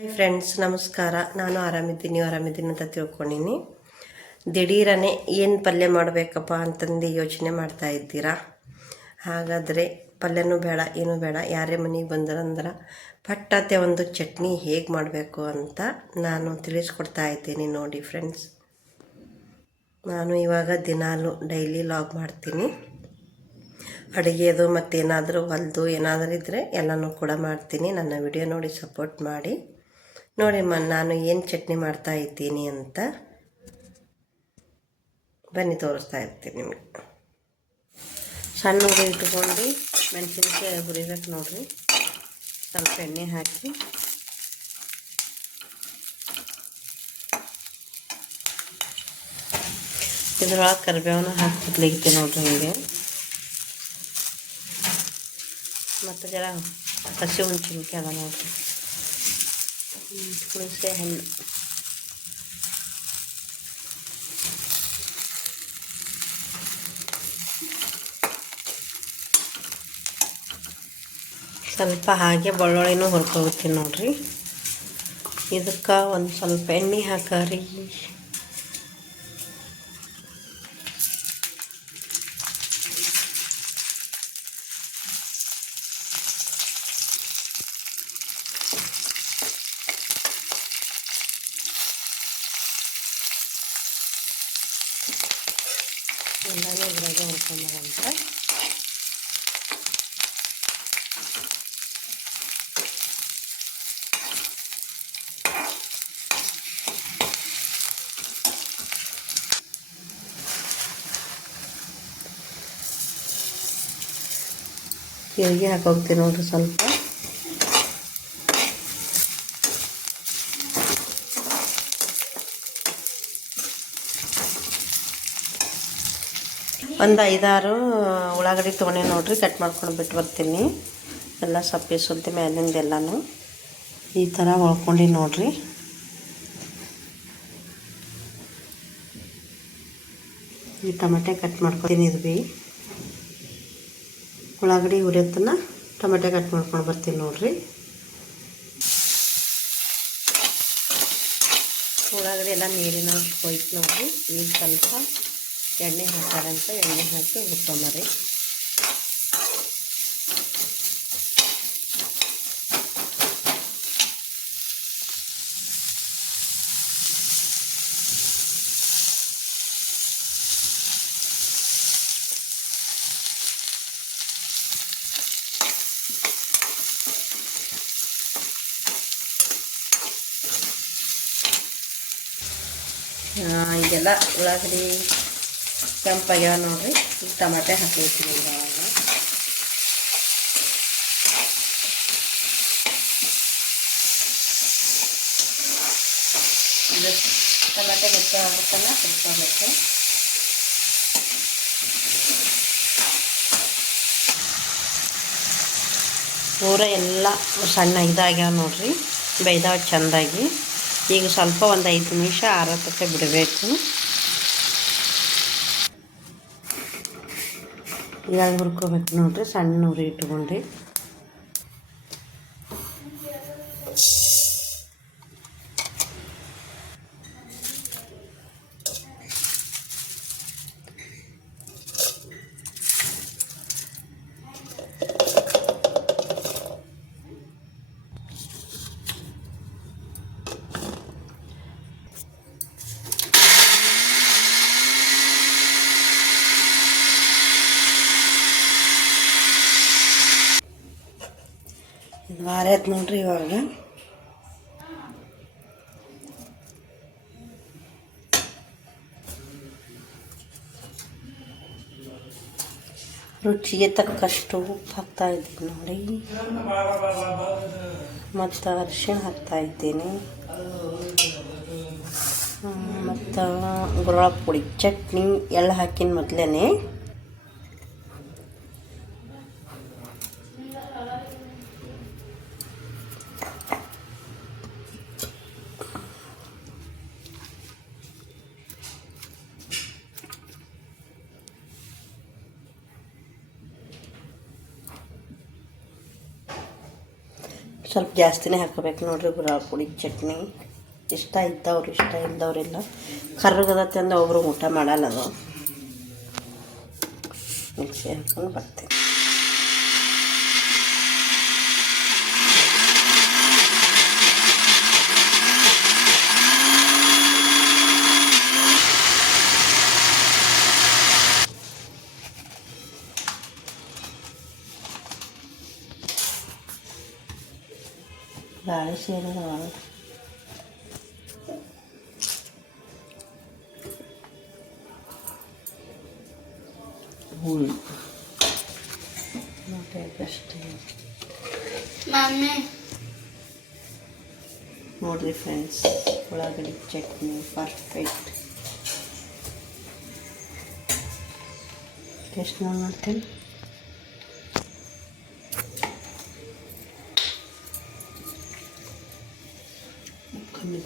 Hi friends, ನಮಸ್ಕಾರ. ನಾನು ಆರಾಮಿದ್ದೀನಿ, ನೀವು ಆರಾಮಿದ್ದೀನಿ ಅಂತ ತಿಳ್ಕೊಂಡಿನಿ. ದಿಢೀರನೇ ಏನು ಪಲ್ಯ ಮಾಡಬೇಕಪ್ಪ ಅಂತಂದು ಯೋಚನೆ ಮಾಡ್ತಾ ಇದ್ದೀರಾ? ಹಾಗಾದರೆ ಪಲ್ಯನೂ ಬೇಡ, ಏನೂ ಬೇಡ, ಯಾರೇ ಮನೆಗೆ ಬಂದ್ರಂದ್ರೆ ಪಟ್ಟತ್ತೆ ಒಂದು ಚಟ್ನಿ ಹೇಗೆ ಮಾಡಬೇಕು ಅಂತ ನಾನು ತಿಳಿಸ್ಕೊಡ್ತಾ ಇದ್ದೀನಿ. ನೋಡಿ ಫ್ರೆಂಡ್ಸ್, ನಾನು ಇವಾಗ ದಿನಾಲು ಡೈಲಿ ಲಾಗ್ ಮಾಡ್ತೀನಿ. ಅಡುಗೆದು ಮತ್ತೇನಾದರೂ ಹೊಲದು ಏನಾದರೂ ಇದ್ದರೆ ಎಲ್ಲನೂ ಕೂಡ ಮಾಡ್ತೀನಿ. ನನ್ನ ವಿಡಿಯೋ ನೋಡಿ ಸಪೋರ್ಟ್ ಮಾಡಿ. ನೋಡಿ ನಾನು ಏನು ಚಟ್ನಿ ಮಾಡ್ತಾ ಇದ್ದೀನಿ ಅಂತ ಬನ್ನಿ ತೋರಿಸ್ತಾ ಇರ್ತೀನಿ ನಿಮಗೆ. ಸಣ್ಣ ಉರಿ ಇಟ್ಕೊಂಡು ಮೆಣಸಿನ್ಕಾಯಿ ಹುರಿಬೇಕು ನೋಡಿರಿ. ಸ್ವಲ್ಪ ಎಣ್ಣೆ ಹಾಕಿ ಇದ್ರೊಳಗೆ ಕರಿಬೇವನ್ನ ಹಾಕಿ ಕುದ್ಲಿಕ್ಕೆ ನೋಡಿರಿ ಹಿಂಗೆ. ಮತ್ತು ಜರ ಹಸಿ ಹುಣ್ಸಿನ್ಕಾಯಿ ಅದ ನೋಡಿರಿ, ಹುಣಸೆ ಹಣ್ಣು, ಸ್ವಲ್ಪ ಹಾಗೆ ಬೆಳ್ಳುಳ್ಳಿನೂ ಹುರ್ಕೋತೀನಿ ನೋಡ್ರಿ. ಇದಕ್ಕೆ ಒಂದು ಸ್ವಲ್ಪ ಎಣ್ಣೆ ಹಾಕರಿ. ಎಲ್ಲನೂ ಇದ್ರಾಗೆ ಹುರ್ಕೊಂಬಂತ ಜೀರಿಗೆ ಹಾಕೋಗ್ತೀನಿ ನೋಡ್ರಿ. ಸ್ವಲ್ಪ ಒಂದು 5-6 ಉಳ್ಳಾಗಡ್ಡಿ ತೊಗೊಂಡು ನೋಡ್ರಿ, ಕಟ್ ಮಾಡ್ಕೊಂಡು ಬಿಟ್ಟು ಬರ್ತೀನಿ. ಎಲ್ಲ ಸಪ್ಪೆ ಸುದ್ದಿ ಮ್ಯಾಲಿಂದ ಎಲ್ಲನೂ ಈ ಥರ ಒಳ್ಕೊಂಡು ನೋಡ್ರಿ. ಈ ಟೊಮೆಟೆ ಕಟ್ ಮಾಡ್ಕೊತೀನಿ. ಇದು ಭೀ ಉಳ್ಳಾಗಡ್ಡಿ ಹುರಿಯತ್ತನ ಟೊಮೆಟೆ ಕಟ್ ಮಾಡ್ಕೊಂಡು ಬರ್ತೀನಿ ನೋಡ್ರಿ. ಉಳ್ಳಾಗಡ್ಡಿ ಎಲ್ಲ ನೀರಿನ ಹೋಯ್ತು ನೋಡ್ರಿ. ಈಗ ಸ್ವಲ್ಪ ಎಣ್ಣೆ ಹಾಕಾರಂತ ಎಣ್ಣೆ ಹಾಕಿ ಹುರ್ಕೊಂಬರಿ. ಇದೆಲ್ಲ ಉಳ್ಳಾಗಡ್ಡಿ ಕೆಂಪಾಗ್ಯಾವ ನೋಡ್ರಿ. ಈಗ ಟಮಾಟೆ ಹಾಕಿರ್ತೀನಿ. ಟಮಾಟೆ ಮೆತ್ತ ಆಗುತ್ತಲ್ಲ ಕುಡ್ಕೋಬೇಕು. ಪೂರ ಎಲ್ಲ ಸಣ್ಣ ಇದಾಗ್ಯಾವ ನೋಡ್ರಿ, ಬೇಯ್ದಾವ ಚೆಂದಾಗಿ. ಈಗ ಸ್ವಲ್ಪ ಒಂದು 5 ನಿಮಿಷ ಆರತಕ್ಕೆ ಬಿಡಬೇಕು. ಎಳ್ಳು ಹುರ್ಕೋಬೇಕು ನೋಡ್ರಿ, ಸಣ್ಣ ಉರಿ ಇಟ್ಕೊಂಡು. ಇದು ಆರೈತೆ ನೋಡ್ರಿ. ಇವಾಗ ರುಚಿಗೆ ತಕ್ಕಷ್ಟು ಉಪ್ಪು ಹಾಕ್ತಾ ಇದ್ದೀನಿ ನೋಡಿ. ಮತ್ತು ಅರಿಶಿಣ ಹಾಕ್ತಾ ಇದ್ದೀನಿ. ಮತ್ತು ಗುರಳ ಪುಡಿ, ಚಟ್ನಿ ಎಳ್ಳು ಹಾಕಿನ ಮೊದಲೇ. ಸ್ವಲ್ಪ ಜಾಸ್ತಿನೇ ಹಾಕೋಬೇಕು ನೋಡ್ರಿ ಗುಲಾಬ್ ಪುಡಿ ಚಟ್ನಿ. ಇಷ್ಟ ಇದ್ದವ್ರು ಇಷ್ಟ ಇದ್ದವರೆಲ್ಲ ಕರ್ಗದತ್ತೆ ಅಂದ್ರೆ ಒಬ್ಬರು ಊಟ ಮಾಡಲ್ಲ. ಅದು ಮಿಕ್ಸಿ ಹಾಕೊಂಡು ಬರ್ತೀನಿ. ಗಾಳಿ ಸೇರಿದ ಹುಳಿ ಅಷ್ಟೇ ನೋಡ್ರಿ ಫ್ರೆಂಡ್ಸ್, ಉಳ್ಳಾಗಡ್ಡಿ ಚಟ್ನಿ ಪರ್ಫೆಕ್ಟ್. ಟೇಸ್ಟ್ ಮಾಡ್ತೀನಿ. ಕಮ್ಮಿ